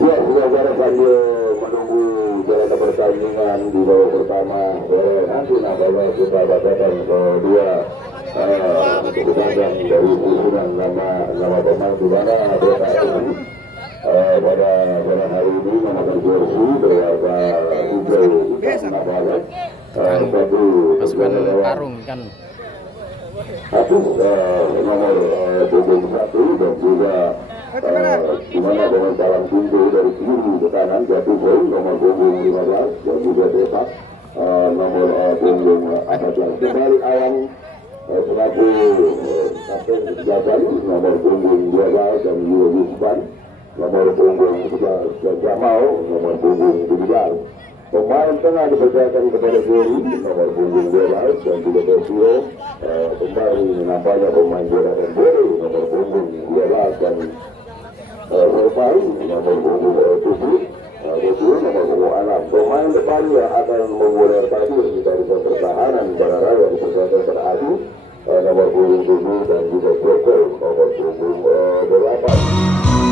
Ya, saudara sambil menunggu jalannya pertandingan di babak pertama, nanti nampaknya kita bacakan kedua keputusan dari susunan nama pemain di mana pada hari ini memakai jersey berwarna hijau nampaknya pasukan Tarung kan Hafiz nomor punggung 1 dan juga di mana dengan jalan pintu dari kiri ke kanan jatuh poin nomor punggung 15 dan juga Depak nomor punggung 14. Kembali Awang selaku kapten Japan nomor punggung 12 dan juga Yusban nomor punggung 11 dan Jamal nomor punggung 17. Pemain tengah dipercayakan kepada Gori nomor punggung 12 dan juga Tokyo. Kembali nampaknya pemain Jonathan Bori nomor punggung 12 dan Serpari nomor punggung 7. Tokyo nomor punggung 6. Pemain depannya akan memulai tadi dari pertahanan Bararaya dipercayakan kepada Adi nomor punggung 7 dan juga Broko nomor punggung 8.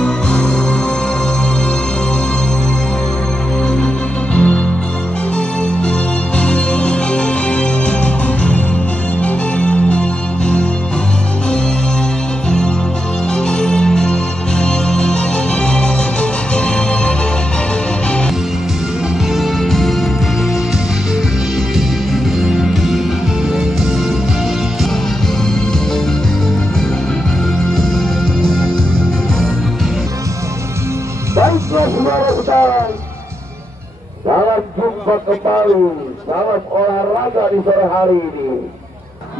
Salam jumpa kembali, salam olahraga di sore hari ini,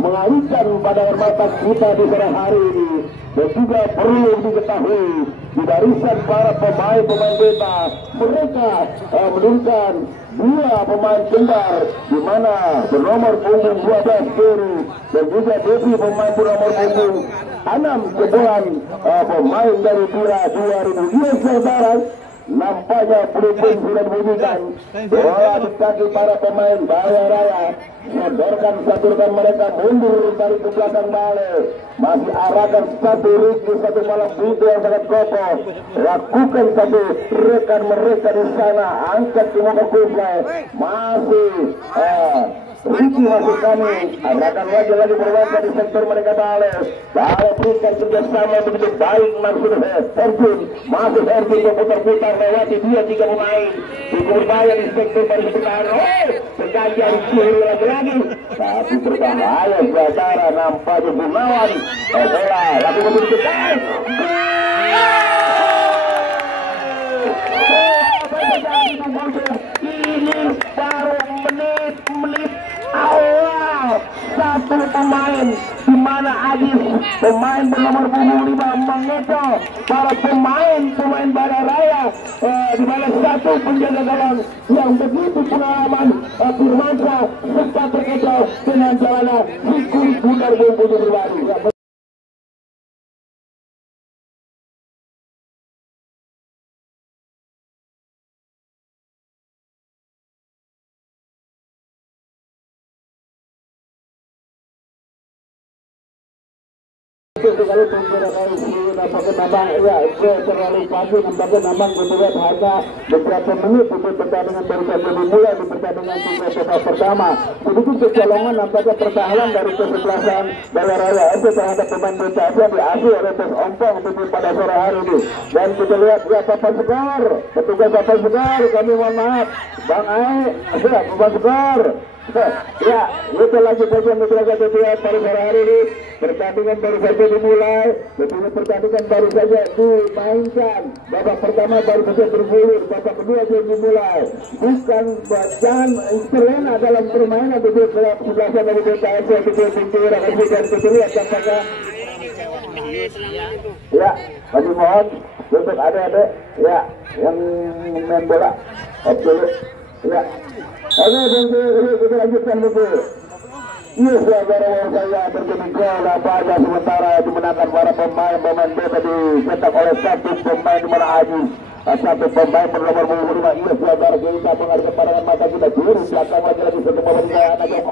mengalihkan pada mata kita di sore hari ini, dan juga perlu diketahui di barisan para pemain beta mereka menurunkan dua pemain kembar di mana bernomor punggung 12 Guru dan juga Devi pemain bernomor punggung 6 kebulan pemain dari Pira 2000 saudara. Nampaknya pelipin sudah dibunyikan bola di kaki para pemain Bararaya, sodorkan mereka mundur dari ke belakang balik, masih arahkan satu ritme satu malam itu yang sangat kokoh, lakukan satu rekan mereka di sana, angkat semua berkumpul, masih Riki masih kami arahkan lagi berlomba di sektor mereka balik berikan kerjasama begitu baik maksudnya Erjun masih Erjun berputar-putar lewati 2-3 pemain berbahaya di sektor baris pertahanan pergantian sihir lagi tapi berbahaya saudara nampaknya Gunawan bola lakukan begitu baik ini baru menit awal satu pemain di mana Adis pemain bernomor punggung 5 mengecoh para pemain Bararaya di mana satu penjaga gawang yang begitu pengalaman Firmansyah serta terkecoh dengan jalannya Sikuri Bundar Bungkudu Berbari. Sekali nampaknya nambang ya terlalu pagi nampaknya nambang membuat harga beberapa menit untuk pertandingan baru saja dimulai di pertandingan babak pertama. Sedikit kecolongan nampaknya pertahanan dari kesebelasan Bararaya FC terhadap pemain BCA diasuh oleh Tes Ompong pada sore hari ini. Dan kita lihat ya papan skor, petugas papan skor kami mohon maaf Bang Ai, ya papan skor. Ya, itu lagi saja mitra kedua pada sore hari ini. Pertandingan baru saja dimulai, pertandingan baru saja dimainkan. Babak pertama baru saja bergulir, babak kedua belum dimulai. Bukan jangan terlena dalam permainan di klub sebelasan dari BKSC di Pinggir dan kita lihat apakah ya, kami mohon untuk adik-adik ya yang main bola. Oke, ya. Oke, kita lanjutkan dulu. Iya, saudara saya bergabung apa aja sementara dimenangkan para pemain beta dicetak oleh satu pemain di mana Aji satu pemain bernomor 25 ia saudara kita mengarahkan pandangan mata kita dulu belakang lagi satu pemain anak yang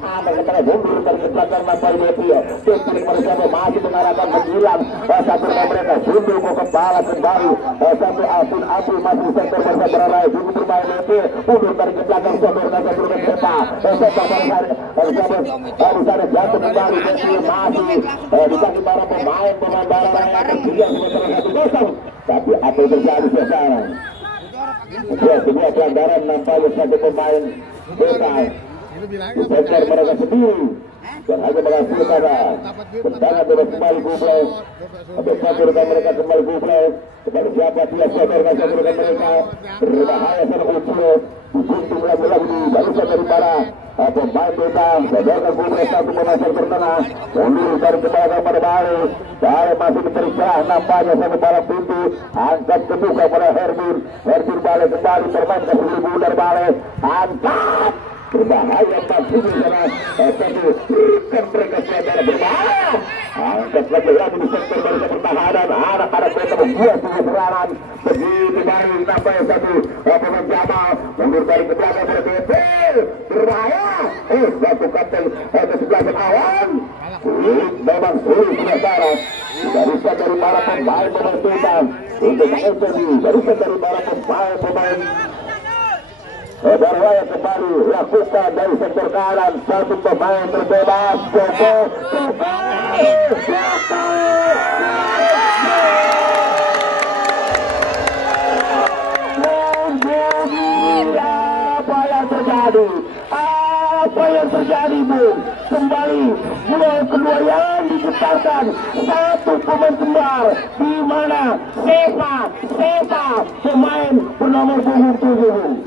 ada kata mundur dari belakang nampak dia Tepuk mereka masih mengarahkan menghilang satu mereka mundur ke kepala kembali satu api masih sektor masa beralai dulu bermain itu mundur dari belakang saudara satu kereta harus ada jatuh kembali masih di kaki para pemain barang dia sementara 1-0 tapi apa yang terjadi sekarang sebuah pelanggaran nampaknya satu pemain total di sektor mereka sendiri dan hanya menghasilkan tendangan bebas kembali Gubres sampai satu rekan mereka kembali Gubres kepada siapa dia saudara satu rekan mereka berbahaya sangat ucil digunting lagi barisan dari para pemain total saudara Gubres satu pemasang tertengah mundur dari kebelakang pada balik saya masih diperiksa nampaknya satu balap pintu angkat kebuka pada Herbin balik kembali bermain ke sini bundar balik angkat berbahaya masih di sana satu kan mereka saudara berbahaya angkat lagi di sektor barisan pertahanan anak-anak mereka membuat serangan begitu baru nampaknya satu pemain Jamal mundur dari ke belakang berbahaya satu kapten kesebelasan awan memang sulit sementara barisan dari para pemain kita untuk mengeksekusi barisan dari para pemain Barwaya kembali lakukan dari sektor kanan satu pemain terbebas apa yang terjadi Bung kembali gol kedua yang diciptakan satu pemain kembar di mana Seva pemain bernomor 27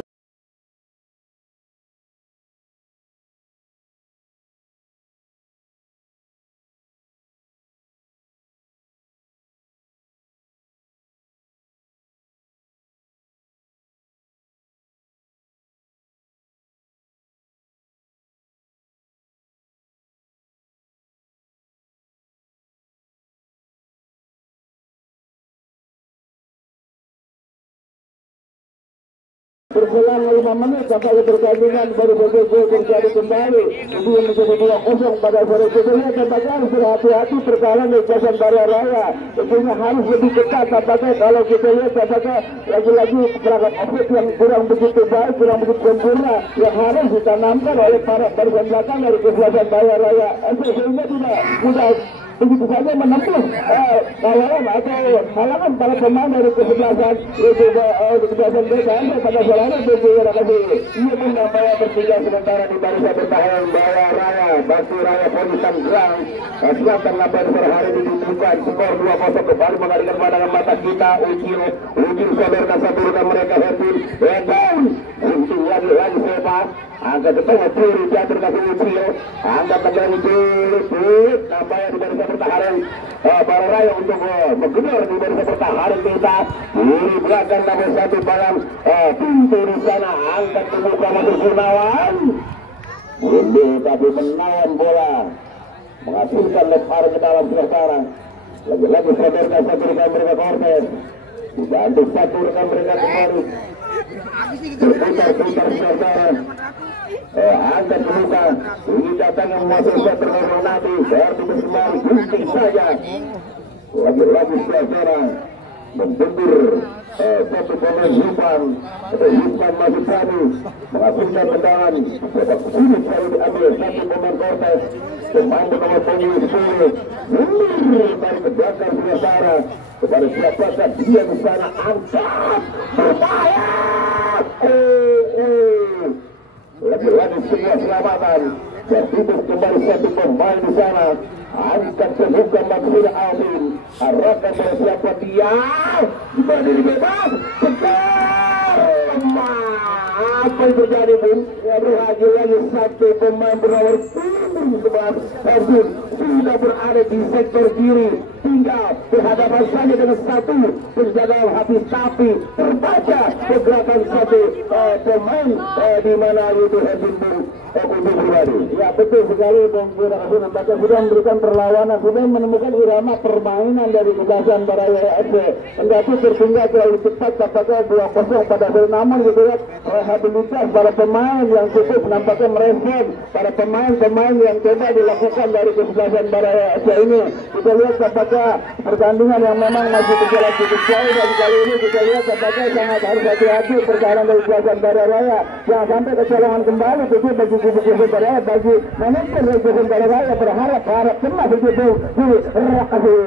berselang 5 menit sampai pertandingan baru saja gol terjadi kembali itu yang menjadi 2-0 pada sore ini tampaknya harus hati-hati perkara di kawasan Baraya Raya tentunya harus lebih ketat tampaknya kalau kita lihat tampaknya lagi-lagi perangkat offset yang kurang begitu baik kurang begitu sempurna yang harus ditanamkan oleh para barisan belakang dari kawasan Baraya Raya sehingga tidak mudah begitu saja menempuh kawalan atau halangan para pemain dari kesebelasan kesebelasan mereka pada soalnya ia pun nampaknya bertinggal sementara di barisan bertahan Baraya Raya Batu Raya Polisi Tanggerang Selatan Lapan sore hari ditunjukkan skor 2-0 kembali mengadakan pandangan mata kita Ucil saudara satu rekan mereka Herpin dan Ucil lagi Seva angkat ke tengah kiri jatuh kasih Ucil angkat kembali kiri nampaknya di barisan pertahanan Baraya Raya untuk mengejar di barisan pertahanan kita kiri belakang nomor 1 balang pintu di sana angkat ke muka masuk Gunawan mundur tapi menawan bola menghasilkan lemparan ke dalam sekarang lagi-lagi saudara satu rekan mereka Cortez dibantu satu rekan mereka kembali berputar-putar sekarang angkat ke muka ini datang yang masuk sektor Ronaldo baru kembali gunting saja lagi-lagi sekarang membentur satu pemain Hikman masih berani menghasilkan tendangan sulit sekali diambil satu pemain Cortez pemain bernomor 10 mundur dari ke belakang sementara kepada siapakah dia di sana angkat berbahaya lagi-lagi semua selamatan tertibus kembali satu pemain di sana angkat terbuka maksudnya Alvin arahkan pada siapa dia berdiri bebas segar lemah apa yang terjadi, Bung? Ya, lagi satu pemain bernomor 11 Erwin sudah berada di sektor kiri, tinggal berhadapan saja dengan satu penjaga habis, tapi terbaca pergerakan satu pemain di mana itu Erwin untuk pribadi. Ya, betul sekali, Bung. Nampaknya sudah memberikan perlawanan, sudah menemukan irama permainan dari Kebasan Baraya FC. Kendati tertinggal terlalu cepat, tampaknya 2-0 pada akhir, namun gitu ya, rehabilitas para pemain yang cukup nampaknya merespon para pemain-pemain yang coba dilakukan dari Kebasan Baraya FC ini. Kita lihat tampaknya pertandingan yang memang masih berjalan cukup jauh, dan kali ini kita lihat tampaknya sangat harus hati-hati pertahanan dari Kebasan Baraya. Jangan sampai kecolongan kembali begitu bagi Kebasan Baraya, bagi manajer dari Kebasan Baraya berharap kena begitu di Rakasi.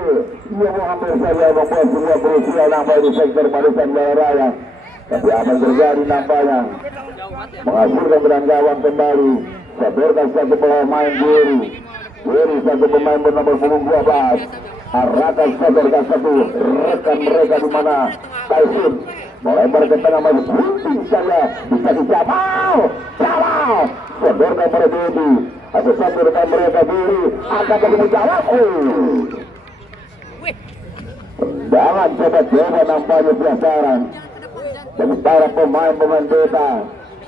Ia hampir saja membuat sebuah berusia nampak di sektor barisan Baraya, tapi apa yang terjadi nampaknya menghasilkan benang gawang kembali. Sabarkan satu pemain Diri satu pemain bernomor punggung 12. Arahkan sabarkan satu rekan mereka di mana Taisun melebar ke tengah, masih penting saja bisa dijamal. Sabarkan pada Dedi. Ada satu rekan mereka Diri akan ketemu jawab. Tendangan coba nampaknya penasaran dari para pemain Beta.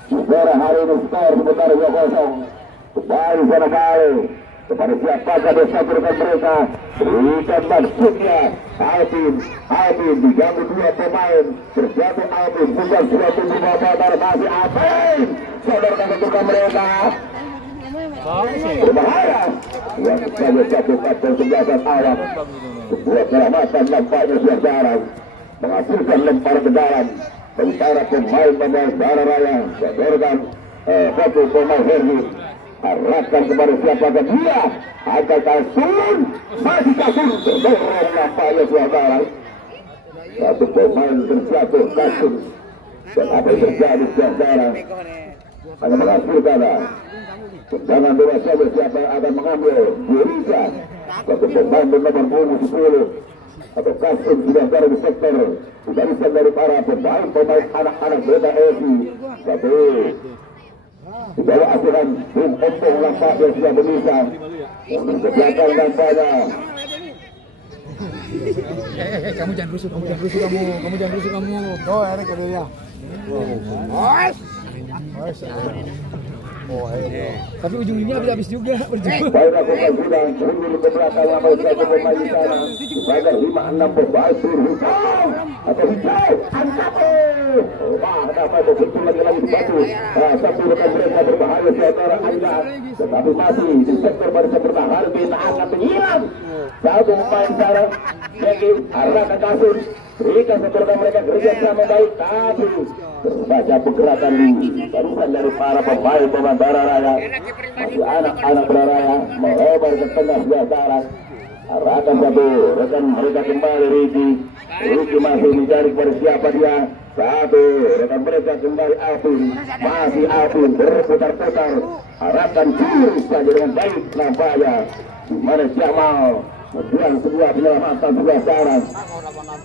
Secara hari ini skor sebentar 2-0. Kembali sana kali kepada siapakah disampaikan mereka, berikan maksudnya. Alvin diganggu dua pemain, terjatuh Alvin, bukan suatu bunga batar, masih Alvin. Saudara ketukan mereka berbahaya yang saja satu kapten sebelah awak. Sebuah keselamatan nampaknya siap-siap menghasilkan lempar ke dalam dari para pemain Bararaya. Saudara satu pemain Hermin arahkan kepada siapakah dia, ada Kasun, masih Kasun terdorong nampaknya saudara. Satu pemain terjatuh Kasun, dan apa yang terjadi saudara hanya menghasilkan tendangan dua saja. Siapa yang akan mengambil Dirica, satu pemain bernomor punggung 10 atau Kasun sudah berada di sektor barisan dari para pemain anak-anak Beta FC. Satu di bawah aturan Bung Ontong nampaknya sudah berbisa untuk ke belakang nampaknya. Kamu jangan rusuh kamu. Oh, ada ke dia. Tapi ujung ini habis juga berjuang. Baik lakukan sudah mundur ke belakang yang mau satu pemain di sana. Pada 5-6 pemain hijau atau hijau angkat. Kenapa begitu lagi batu. Satu rekan mereka berbahaya saudara Anda, tetapi masih di sektor barisan bertahan. Beta akan menyerang satu pemain sana. Jadi arah ke Kasun, berikan satu rekan mereka kerja sama baik, tapi terbaca pergerakan di barisan dari para pemain Bararaya. Masih anak-anak Bararaya melebar ke tengah sebelah barat. Arahkan satu rekan mereka kembali Riki masih mencari kepada siapa dia. Satu rekan mereka kembali Alvin, masih Alvin berputar-putar. Arahkan kiri saja dengan baik nampaknya di mana Jamal kemudian sebuah penyelamatan sebelah barat.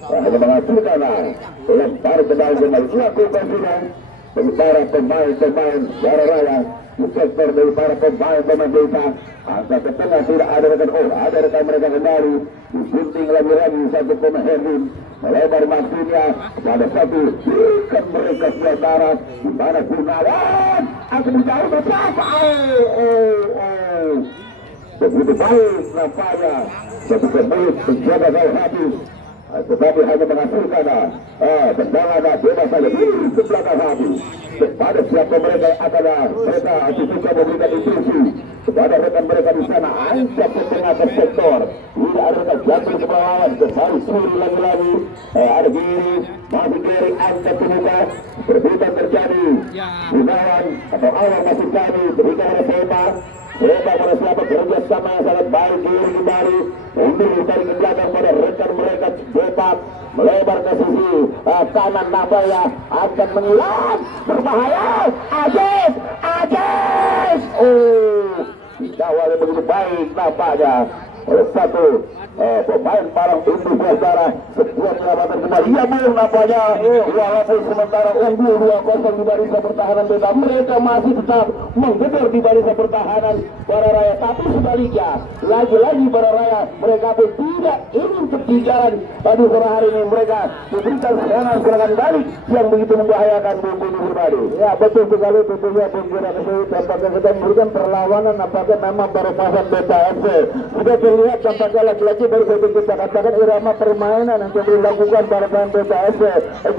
Hanya menghasilkan lempar kembali dilakukan sudah dari para pemain Bararaya di sektor dari para pemain Beta. Angkat ke tengah tidak ada rekan mereka kembali disunting lagi satu pemain Hermin melebar maksudnya kepada satu ikan mereka sebelah barat di mana Gunawan akan menjauh beberapa. Begitu baik nampaknya satu pemilik menjaga gol habis, tetapi hanya menghasilkan tendangan bebas saja ke belakang habis. Kepada siapa mereka akan mereka suka memberikan instruksi kepada rekan mereka di sana, angkat ke tengah ke sektor. Tidak ada rekan jatuh ke bawah, kembali suri lagi. Ada Giri, masih Giri angkat ke muka. Perebutan terjadi. Gunawan atau awal masih jadi berikan oleh Seba pada siapa kerja sama yang sangat baik. Giri kembali mundur dari ke belakang pada rekan mereka Beta melebar ke sisi kanan nampaknya akan mengulang berbahaya. Ajis dikawal begitu baik nampaknya oleh satu pemain Parang Indu Suasana. Sebuah penyelamatan kembali ia belum nampaknya walaupun sementara unggul 2-0 di barisan pertahanan beta, mereka masih tetap menggedor di barisan pertahanan Bararaya. Tapi sebaliknya lagi-lagi Bararaya mereka pun tidak ingin ketinggalan pada sore hari ini. Mereka memberikan serangan balik yang begitu membahayakan Bung Pribadi. Ya betul sekali, tentunya Bung Kira kesulitan tampaknya kita memberikan perlawanan. Apakah memang baru pasang Beta FC sudah terlihat tampaknya lagi-lagi baru saja kita katakan irama permainan yang telah dilakukan para pemain Beta FC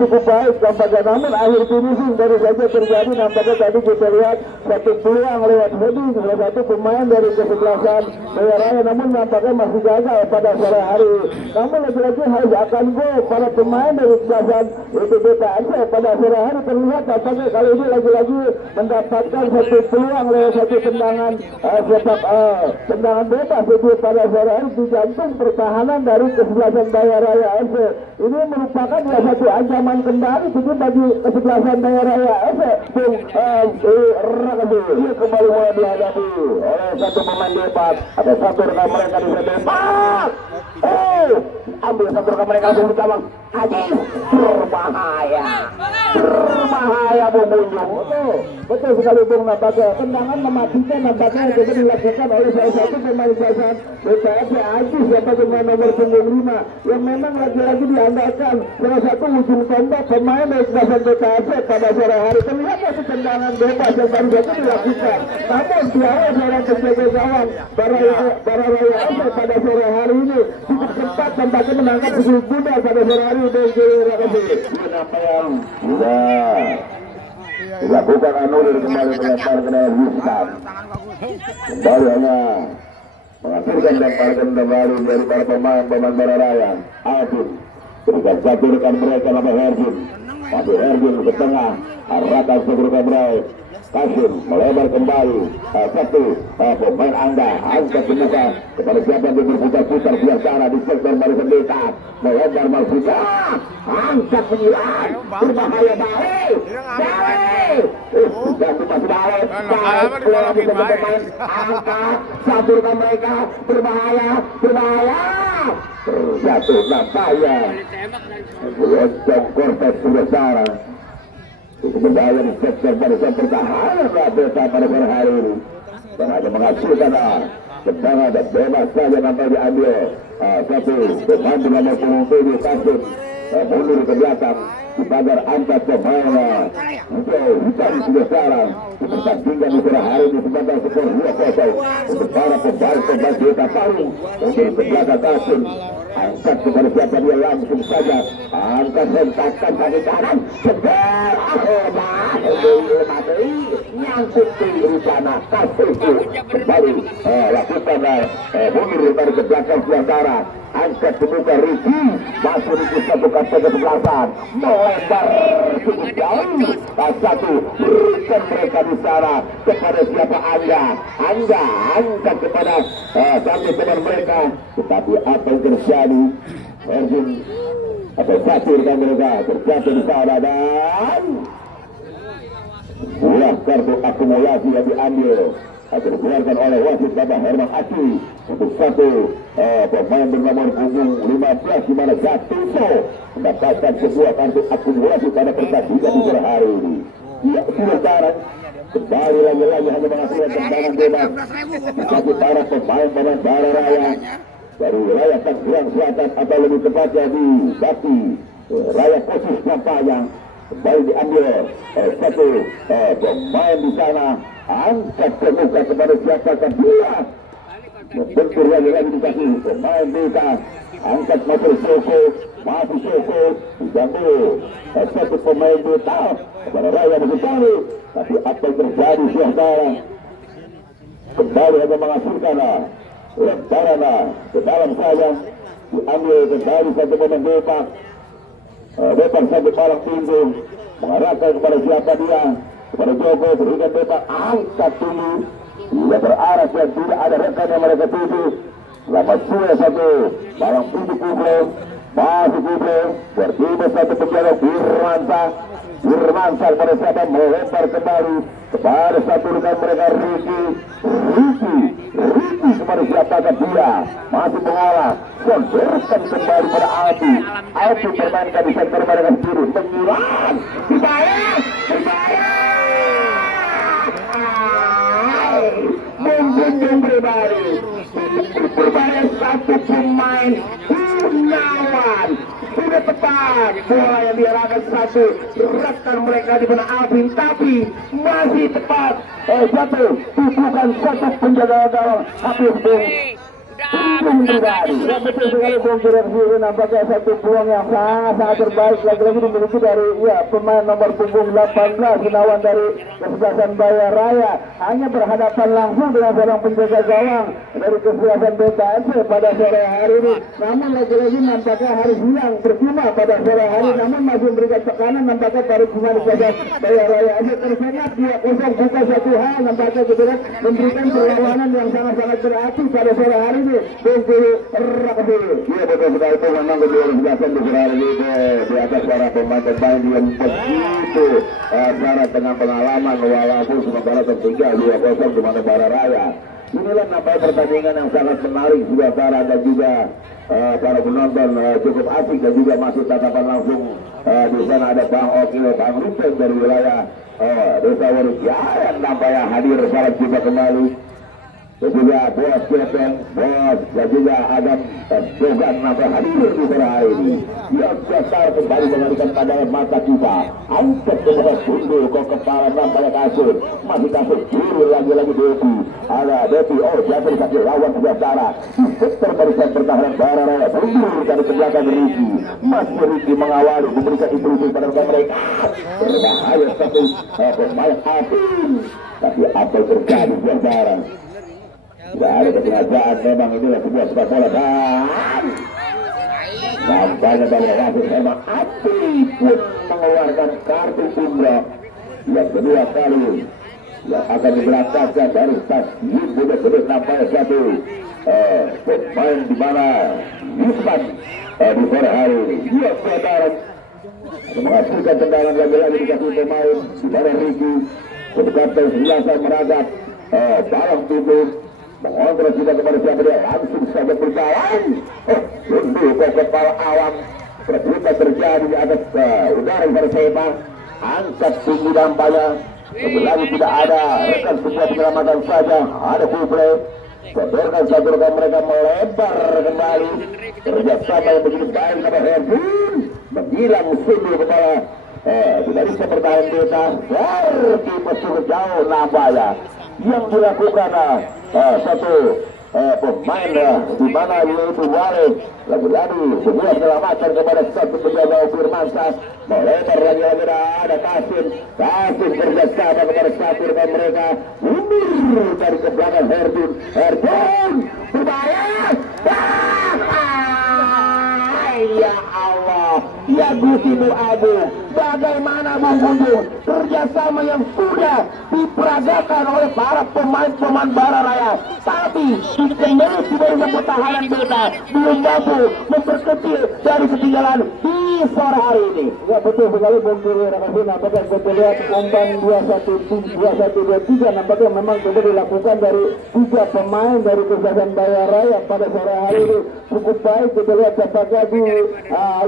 cukup baik tampaknya, namun akhir finishing baru saja terjadi. Nampaknya tadi kita lihat satu peluang lewat heading salah satu pemain dari kesebelasan Bararaya, namun nampaknya masih gagal pada sore hari. Namun lagi-lagi harus akan gol para pemain dari kesebelasan itu Beta FC pada sore hari terlihat tampaknya kali ini lagi-lagi mendapatkan satu peluang lewat satu tendangan tendangan bebas itu pada sore hari di jantung pertahanan dari kesebelasan Bararaya FC. Ini merupakan satu ancaman kembali itu bagi kesebelasan Bararaya FC. Dia kembali mulai dihadapi oleh satu pemain depan. Ada satu rekan mereka di depan. Ambil satu rekan mereka langsung di kawang. Ajis, berbahaya Bung Bunjung. Betul sekali Bung, nampaknya tendangan mematikan nampaknya juga dilakukan oleh salah satu pemain basan BPFC Ajis yang dengan nomor punggung 5 yang memang lagi-lagi diandalkan salah satu ujung tombak pemain dari basan BPFC pada sore hari. Terlihat itu tendangan bebas yang baru saja dilakukan, namun tiada seorang penjaga gawang Bararaya FC pada sore hari ini cukup cepat tampaknya menangkap Bukit Bunda pada sore hari. Apa yang sudah dilakukan anulir kembali melempar ke dalam Wistan. Kembali hanya menghasilkan lemparan kembali dari para pemain Bararaya. Alvin berikan satu rekan mereka nama Herjin. Masih Herjin ke tengah, arahkan satu rekan mereka. Kasim melebar kembali satu pemain angkat kemuka kepada siapa yang berputar-putar biasa di sektor barisan Beta, melebar Malfika, angkat penyilaan berbahaya balik masih balik keluar di pemain angkat satu rekan mereka berbahaya satu nampaknya Loncong Kortes sudah sarang keberdayaan di sektor barisan pertahanan Beta pada sore hari ini dan hanya menghasilkan tendangan dan bebas saja nampaknya diambil satu pemain dengan punggung 7 Kasim mundur ke belakang di pagar angkat pemain hitam sudah sarang dipertandingkan di sore hari ini sebagai skor 2-0 untuk para pemain Beta Parung. Mundur ke belakang Kasim, angkat kepada siapa dia langsung saja angkat hentakan kaki kanan segar nyangkut di rencana Kasim kembali lakukan mundur dari ke belakang sementara angkat kebuka Riki masuk di satu kata kesebelasan melebar cukup jauh satu berikan mereka di sana kepada siapa Angga angkat kepada sampai teman mereka, tetapi apa yang terjadi Erjin atau satu rekan mereka terjatuh di sana dan buah kartu akumulasi yang diambil atau dikeluarkan oleh wasit Bapak Herman Aki untuk satu pemain bernomor punggung 15 di mana Gattuso mendapatkan sebuah kartu akumulasi pada pertandingan di sore hari ini. Ya, sementara kembali lagi-lagi hanya menghasilkan tendangan bebas bagi para pemain Bararaya dari wilayah Tangerang Selatan atau lebih tepatnya di Bati Raya Posis Nampayang. Kembali diambil satu pemain di sana angkat ke muka kepada siapa kedua bentur lagi dikasih pemain Beta angkat masuk Soko diambil satu pemain Beta Bararaya sekali, tapi apa yang terjadi sekarang kembali hanya menghasilkan lemparan ke dalam sayang diambil kembali satu pemain Beta depan satu Parang Indu mengarahkan kepada siapa dia kepada Joko berikan Beta angkat dulu dia berarah dan tidak ada rekan yang mereka tuju. Selamat sore satu Parang Indu Kublem masuk Kublem bertiba satu penjaga Firmansyah pada siapa melempar kembali kepada satu rekan mereka Riki tinggi kepada siapakah dia, masih mengolah, sodorkan kembali pada Alpi. Alpi permainkan di sektor dengan kiri, pengiran, dibayar, membunuh pribadi, berbalik satu pemain Gunawan. Sudah tepat bola yang diarahkan satu rekan mereka di mana Alvin, tapi masih tepat jatuh tujukan satu penjaga gawang habis pribadi. Ya betul sekali Bung Direksi, nampaknya satu peluang yang sangat terbaik lagi-lagi dimiliki dari pemain nomor punggung 18 Gunawan dari kesebelasan Baya Raya. Hanya berhadapan langsung dengan seorang penjaga gawang dari kesebelasan BKSC pada sore hari ini. Namun lagi-lagi nampaknya harus hilang bercuma pada sore hari, namun masih memberikan tekanan nampaknya dari pemain kesebelasan Baya Raya. Ada tersengat 2-0 bukan satu hal, nampaknya kita memberikan perlawanan yang sangat-sangat berarti pada sore hari ini. Iya betul sekali, itu memang kedua kesebelasan di sore hari ini di atas para pemain-pemain yang begitu syarat dengan pengalaman, walaupun sementara tertinggal 2-0 di mana Baya Raya. Inilah nampak pertandingan yang sangat menarik juga para dan juga para penonton cukup asik dan juga masih tatapan langsung. Di sana ada Bang Oki, Bang Rupeng dari wilayah Desa Warusia yang nampaknya hadir salam jumpa kembali. Dan juga Bos Kepeng, Bos dan juga Adam Jogan nampaknya hadir di sore hari ini. Yang besar kembali mengadakan pandangan mata kita. Angkat kepada sundul ke kepala nampaknya kasur. Masih kasur kiri lagi-lagi Devi. Ada Devi, jatuh kaki lawan sejahtera. Sektor barisan pertahanan Baya Raya mundur dari belakang Riki. Masih Riki mengawali memberikan instruksi pada mereka. Berbahaya satu pemain Alvin. Tapi apa yang terjadi sejahtera? Tidak ada kesengajaan, memang inilah sebuah sepak bola dan nampaknya dari wasit memang Api pun mengeluarkan kartu tunggal yang kedua kali yang akan diberangkatkan dari stasiun Bukit nampaknya satu pemain di mana Yusman di sore hari ini. Dia pelataran menghasilkan tendangan lagi-lagi dikasih pemain di mana Riki kedekatan senjata meragap balang tubuh mengontrol kita kepada siapa dia, langsung saja berjalan. Sundul ke kepala awam, perbuatan terjadi di atas udara yang bersebang, angkat tinggi dampaknya. Lagi tidak ada rekan sebuah penyelamatan saja, ada full play. Sodorkan satu rekan mereka melebar kembali. Kerjasama yang begitu baik sama Herjun, menghilang Sundul kepala. Tidak bisa bertahan kita, Herjun masuk jauh nampaknya. Yang dilakukan satu pemain di mana yaitu Walid lagi-lagi sebuah penyelamatan kepada satu penjaga Firmansyah, melebar lagi-lagi ada Kasim kerjasama kepada satu rekan mereka, mundur dari ke belakang Herjun berbahaya. Ya Allah, ya Gusimu Abu, bagaimana Bung Gunjung kerjasama yang sudah diperagakan oleh para pemain-pemain Baya Raya, tapi dikendali di barisan pertahanan kita belum mampu memperkecil dari ketinggalan di sore hari ini. Ya betul sekali Bung Kiri Rakasi, nampaknya kita lihat umpan 21-23 nampaknya memang sudah dilakukan dari 3 pemain dari kesebelasan Baya Raya pada sore hari ini. Cukup baik kita lihat nampaknya di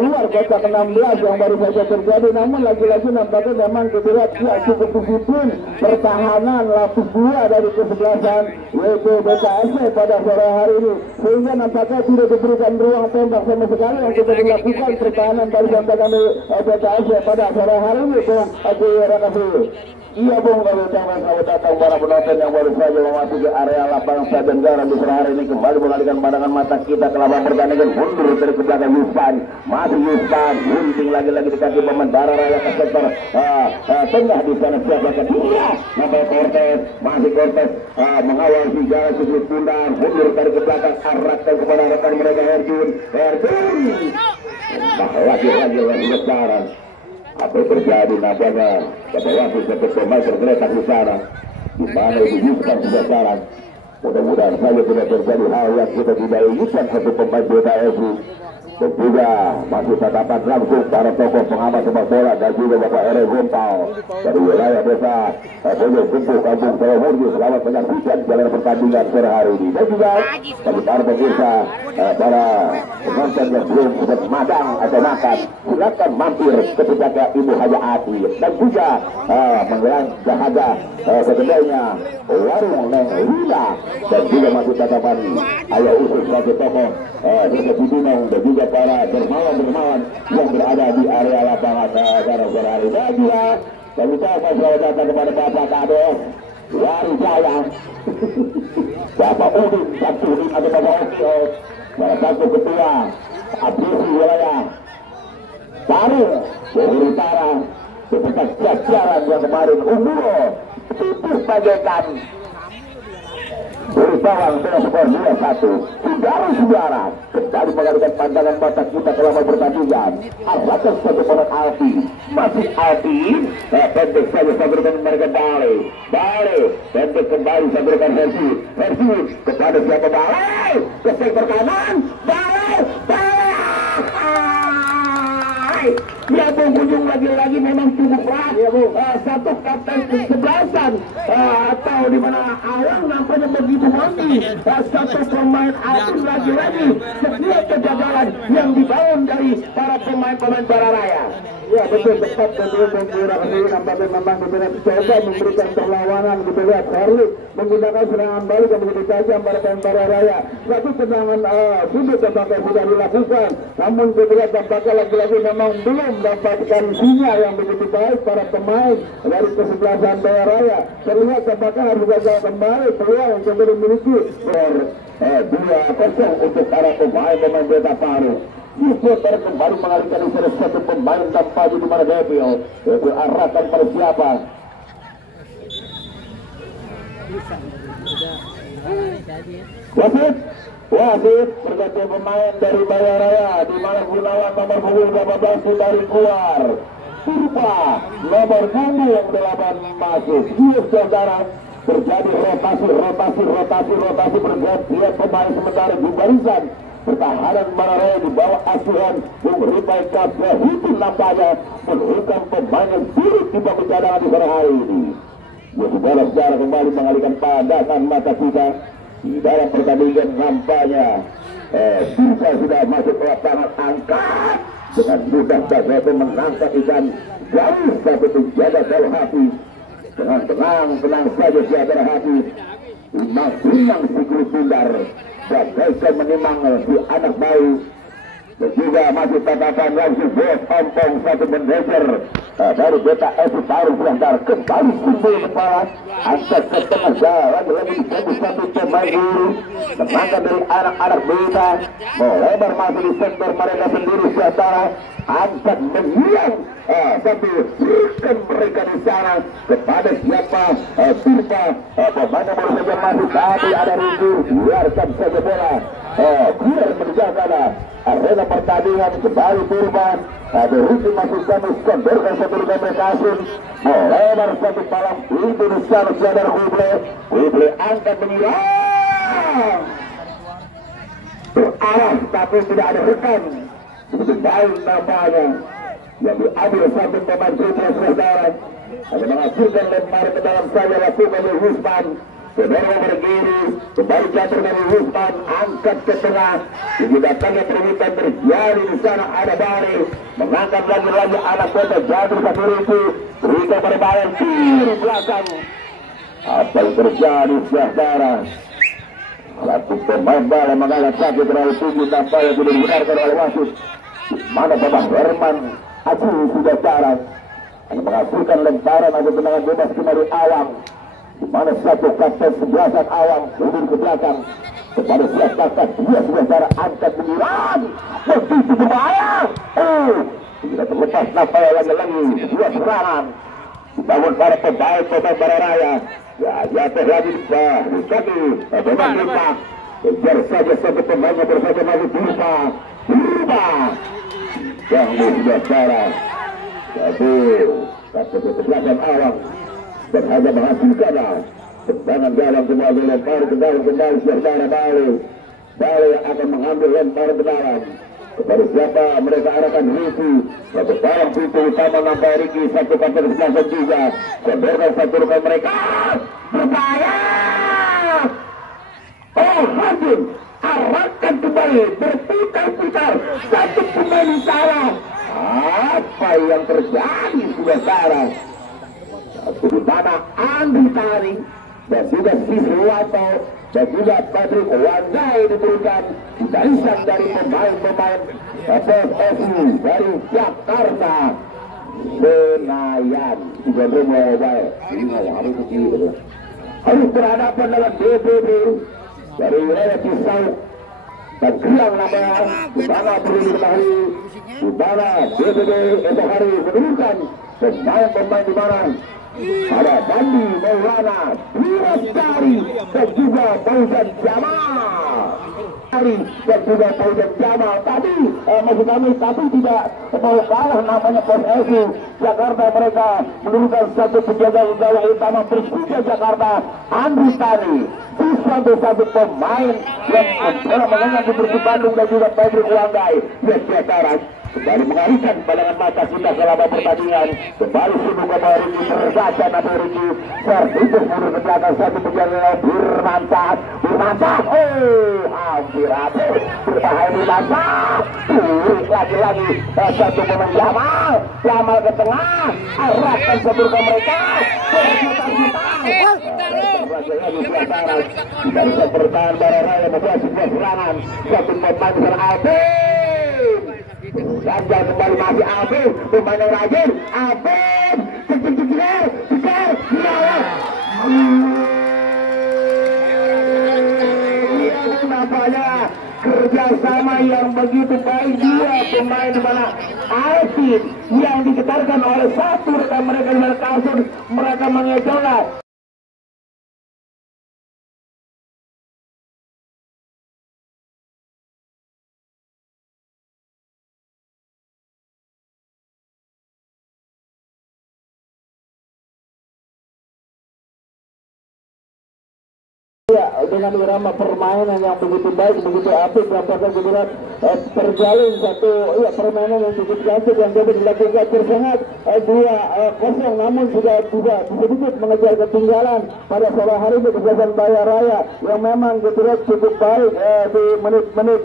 luar kotak 16 yang baru saja terjadi, namun lagi-lagi nampaknya memang kita lihat cukup disiplin pertahanan lapis 2 dari kesebelasan yaitu BKSC pada sore hari ini, sehingga nampaknya tidak diberikan ruang tembak sama sekali yang kita dilakukan pertahanan dari kami BKSC pada sore hari ini. Bung Adi Rakasi. Iya Bung, kalau selamat datang para penonton yang baru saja memasuki area lapangan Stadion Garam di sore hari ini, kembali mengalihkan pandangan mata kita ke lapangan pertandingan. Mundur dari belakang Yusman, masih Yusman, gunting lagi-lagi di kaki pemain Baya Raya ke sektor tengah di sana siapa kedua, namanya Cortez, masih Cortez mengawal si jalan sudut pundak, mundur dari belakang arahkan kepada rekan mereka Herjun, lagi sekarang. Apa yang terjadi nampaknya pada waktu satu pemain tergeletak di sana, di mana itu Yusman sudah sekarang. Mudah-mudahan saja tidak terjadi hal yang kita tidak inginkan satu pemain BKSC. dan juga masih tatapan langsung para tokoh pengamat sepak bola dan juga Bapak Ere Gompal dari wilayah desa Bojong Kumpuh Kampung Sawamurni. Selamat menyaksikan jalan pertandingan sore hari ini, dan juga bagi para pemirsa, para penonton yang belum sempat madang atau makan, silakan mampir ke Pujaka Ibu Haja Ati, dan juga mengelang jahaga sebenarnya warung Neng Lila, dan juga masih tatapan ayah usus sebagai tokoh seperti Binong, dan juga para dermawan yang berada di area lapangan sore hari. Dan juga kami ucapkan selamat datang kepada Bapak Kades Wari Jaya, Bapak Udin Samsudin atau Bapak Okio, salah satu ketua abdesi wilayah Parung Bogor Utara, beserta jajaran yang kemarin Unggul tipis bagaikan bersawang dengan skor 2-1. Saudara-saudara, kembali mengadakan pandangan mata kita selama pertandingan. Arahkan satu pola Alpi, masih Alpi, pendek saja sabarkan mereka Bale, pendek kembali sabarkan Versi kepada siapa Bale, kesek perkanan, Bale, ya pengunjung lagi-lagi memang cukup berat ya Bu. Satu kapten kesebelasan atau di mana awal nampaknya begitu mandi, satu pemain Alpin lagi-lagi setiap kegagalan yang dibangun dari para pemain-pemain Bararaya. Ya betul, tepat betul menggunakan ini nampaknya memang benar coba memberikan perlawanan. Kita lihat Harley menggunakan serangan balik yang begitu tajam pada pemain Bararaya. Satu tendangan sudut tampaknya sudah dilakukan, namun kita lihat tampaknya lagi-lagi memang belum mendapatkan sinyal yang begitu baik para pemain dari kesebelasan Bararaya. Terlihat tampaknya harus gagal kembali peluang yang sudah dimiliki. 2-0 untuk para pemain Beta Paru. Yusufer kembali mengalihkan salah satu pemain tanpa di mana Devil itu arahkan pada siapa? Wasit berganti pemain dari Bararaya, di mana Gunawan nomor punggung 18 dari keluar. Purba nomor punggung 8 masuk. Saudara, terjadi rotasi pergantian pemain sementara di barisan pertahanan Bararaya di bawah asuhan Bung Ripai Kapsa Hitung nampaknya menurunkan pemain yang sulit di bawah cadangan di sore hari ini. Saudara kembali mengalihkan pandangan mata kita di dalam pertandingan. Nampaknya Sursa sudah masuk ke lapangan, angkat dengan mudah saja menangkap ikan jauh satu penjaga kalau hati dengan tenang saja saudara hati memang si Guru Sundar bagaikan menimang si anak bayi. Dan juga masih tatapan langsung bos ompong satu manajer dari Beta S Paru Selantar kembali kumpul kepala angkat ke tengah jalan lagi satu pemain dulu tenaga dari anak-anak Beta melebar masuk di sektor mereka sendiri sementara angkat menyiang sambil berikan mereka di sana kepada siapa Purba pemain nomor saja masih tapi ada Rindu biarkan saja bola biar menjaga arena pertandingan kembali Purba. Ada Rindu masih kami skondorkan satu Kasun melebar satu palang itu di sana saudara Huble angkat menyiang berarah tapi tidak ada rekan begitu baik nampaknya yang diambil satu pemain Putra saudara ada menghasilkan lempar ke dalam saja lakukan oleh Husman. Saudara berdiri kembali jatuh dari Husman angkat ke tengah didatangnya permintaan terjadi di sana ada Bari mengangkat lagi anak kota jatuh satu itu berikan pada Bayan kiri belakang. Apa yang terjadi saudara? Satu pemain bola mengangkat sakit terlalu tinggi nampaknya sudah dibenarkan oleh wasit. Mana Bapak Herman Aji sudah cara menghasilkan lemparan atau tendangan bebas kembali Awang, di mana satu kapten sebelasan Awang mundur ke belakang kepada siapakah dia sudah cara angkat menyerang begitu berbahaya. Tidak terlepas nampaknya lagi dua serangan dibangun para pemain Bararaya. Ya jatuh lagi Rikati pemain Purba kejar saja satu pemainnya bersama lagi Purba yang sudah cara jadi satu kesebelasan Awang dan hanya menghasilkan tendangan dalam kembali lempar ke dalam kembali saudara Bale akan mengambil lempar ke dalam kepada siapa mereka arahkan Riki ke dalam pintu utama nampak Riki satu kata kesempatan juga sederhana satu rekan mereka berbahaya. Oh Hajin arahkan kembali berputar-putar satu pemain salah. Apa yang terjadi sudah sekarang? Di mana Andri Tari dan juga Siswanto dan juga Patrick Wanjai diberikan barisan dari pemain-pemain PSSI dari Jakarta Senayan. Juga harus berhadapan dengan DPP dari wilayah Pisau dan Kriang namanya. Di mana perlu diketahui di mana DPP esok hari menurunkan pemain-pemain di mana ada Bandi Maulana, Lestari dan juga Fauzan Jamal. Dan juga Fauzan Jamal tadi maksud kami tapi tidak mau kalah namanya PSSI Jakarta. Mereka menurunkan satu penjaga gawang utama Persija Jakarta Andri Tani di satu pemain yang telah mengenang di Persib Bandung dan juga Patrick Wangai. Sekarang kembali mengalihkan pandangan mata kita selama pertandingan. Kembali sibuk kembali Riki terbaca nanti Riki terhitung mundur ke belakang satu penjaga Birmansyah. Hampir habis berbahaya Birmansyah. Turik lagi satu pemain Jamal ke tengah arahkan seburka mereka dari pertahanan Bararaya membuat sebuah serangan satu pemain Alvin Ganjar kembali masih Alvin pemain yang rajin Alvin kejar nampaknya kerjasama yang begitu baik dua pemain di mana Alvin yang diketarkan oleh satu rekan mereka di mana Carlson mereka mengecola. Ya, dengan irama permainan yang begitu baik, begitu apik, apakah kita terjalin satu permainan yang cukup cantik yang dapat dilakukan tersengat 2-0, namun juga sedikit mengejar ketinggalan pada sore hari ini kesehatan Bayaraya yang memang cukup baik di menit-menit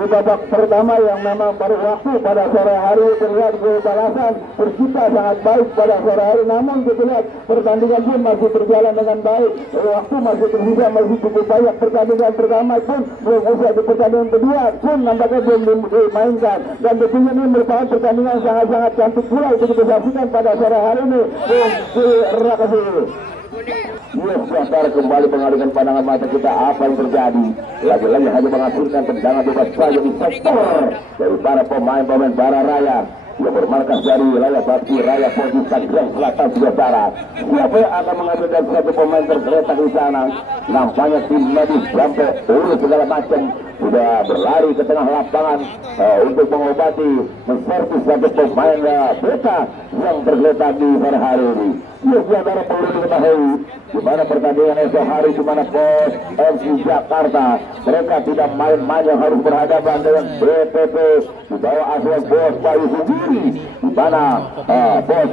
di babak pertama yang memang baru waktu pada sore hari terlihat balasan Persita sangat baik pada sore hari, namun kita lihat pertandingan pun masih berjalan dengan baik, waktu masih masih cukup banyak. Pertandingan pertama pun belum usai, di pertandingan kedua pun nampaknya belum dimainkan dan tentunya ini merupakan pertandingan sangat-sangat cantik pula untuk kita saksikan pada sore hari ini di Rakasi. Sebentar kembali mengalihkan pandangan mata kita apa yang terjadi. Lagi-lagi hanya menghasilkan tendangan bebas saja di sektor dari para pemain-pemain Bararaya yang bermarkas dari wilayah Bakti Raya Pojok Tangerang Selatan Sumatera. Siapa yang akan mengambilkan satu pemain tergeletak di sana? Nampaknya tim medis sampai urus segala macam sudah berlari ke tengah lapangan untuk mengobati menservis satu pemain beta yang tergeletak di pada hari ini. Saudara perlu diketahui di mana pertandingan esok hari di mana Pos FC Jakarta mereka tidak main-main yang harus berhadapan dengan BPP di bawah asuhan Bos Bayu sendiri, di mana Pos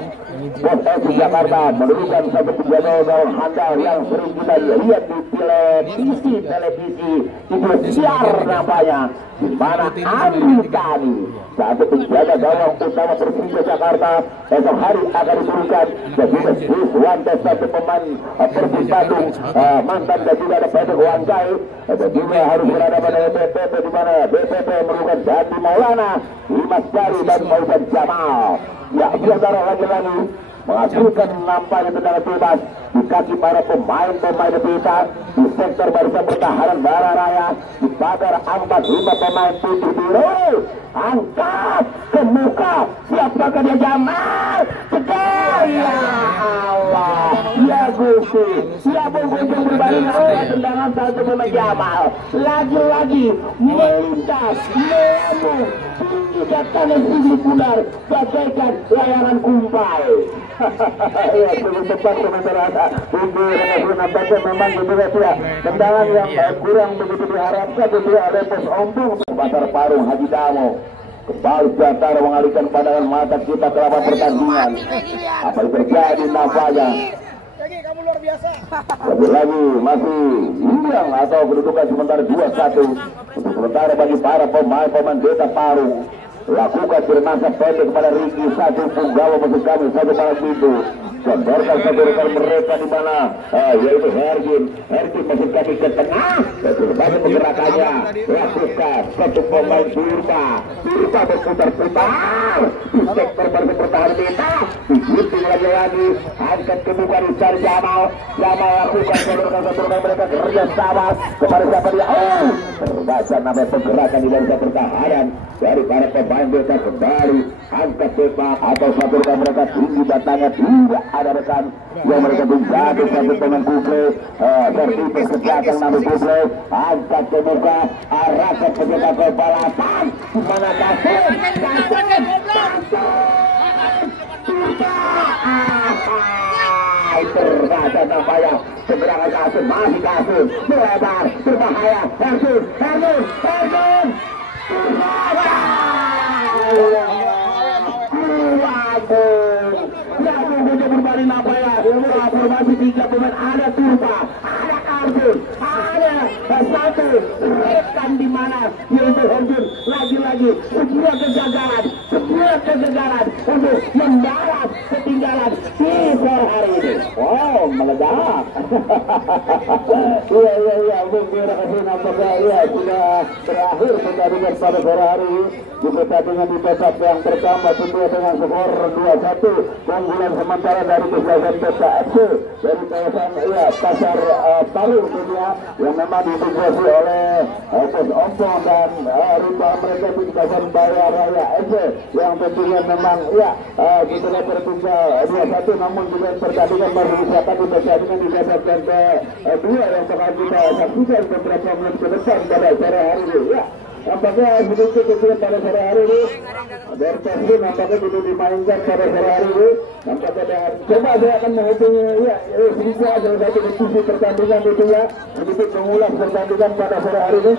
FC Jakarta menurunkan satu penjaga gawang handal yang sering kita lihat di televisi itu siar nampaknya, di mana Andri Tani satu penjaga gawang utama Persija Jakarta esok hari akan diturunkan dan juga Siswanto satu pemain Persib Bandung mantan dan juga ada Patrick Wanjai dan juga harus berhadapan dengan BPP di mana BPP merupakan Bandi Maulana, Dimas Jari dan Fauzan Jamal. Ya, saudara lagi-lagi menghasilkan nampaknya tendangan bebas di kaki para pemain-pemain kita di sektor barisan pertahanan Bararaya di pagar 45 pemain putih biru. Angkat ke muka, siapakah dia? Jamal Tegar, ya Allah, ya Gusti, ya Bung-Bung berbalik tendangan satu pemain Jamal lagi-lagi melintas menembus tinggi dan kanan tinggi punar bagaikan layangan kumpai. Ya, cukup tepat komentar Anda. tinggi dengan nampaknya memang begitu ya. Tendangan yang kurang begitu diharapkan itu ada pos ompong Pasar Parung Haji Damo. Kembali Jantara mengalihkan pandangan mata kita ke lapangan pertandingan. Apa yang terjadi nampaknya? Kamu luar biasa. Lagi masih imbang atau kedudukan sementara 2-1 untuk sementara bagi para pemain Desa Parung. Lakukan bermasa pendek kepada Riki, satu punggawa maksud kami, satu malam itu contorkan satu rekan mereka di mana yaitu Hergin maksud kami ke tengah, banyak pergerakannya lakukan satu pemain Turba berputar-putar di sektor baris pertahanan kita, dihitung lagi angkat ke muka dicari Jamal lakukan contorkan mereka kerja sama kepada siapa dia, terbaca namanya pergerakan di barisan pertahanan dari para pemain Desa kembali angkat sepak atau satu rekan mereka tinggi batangnya, tidak ada rekan yang mereka menjadi satu pemain Kufle tertipe sekejatan nabi Kufle angkat ke muka arahkan pencetak ke balapan mana kasih terbaca nampaknya seberangan kasih masih kasih melebar berbahaya Hersun berbalik nampaknya formasi 3 pemain ada Turba, ada Arjun, ada satu rekan di mana yaitu Herjun lagi-lagi sebuah kegagalan untuk membalas ketinggalan di sore hari ini. Wow, meledak. Iya, mungkin kasih nampaknya ya sudah berakhir pertandingan pada sore hari ini. Di pertandingan di babak yang pertama sesuai dengan skor 2-1 keunggulan sementara dari kesehatan Desa FC dari kawasan Pasar Parung dunia yang memang diintegrasi oleh Pos Ompong dan rival mereka di kawasan Bayar Raya FC yang tentunya memang kita tertinggal 2-1 namun juga pertandingan baru disahkan di pertandingan di babak kedua yang bakal kita saksikan beberapa menit ke depan pada sore hari ini. Nampaknya begitu kecil pada sore hari ini dari Persib nampaknya dulu dimainkan pada sore hari ini nampaknya coba saya akan menghubungi Sisa salah satu diskusi pertandingan itu ya begitu mengulas pertandingan pada sore hari ini.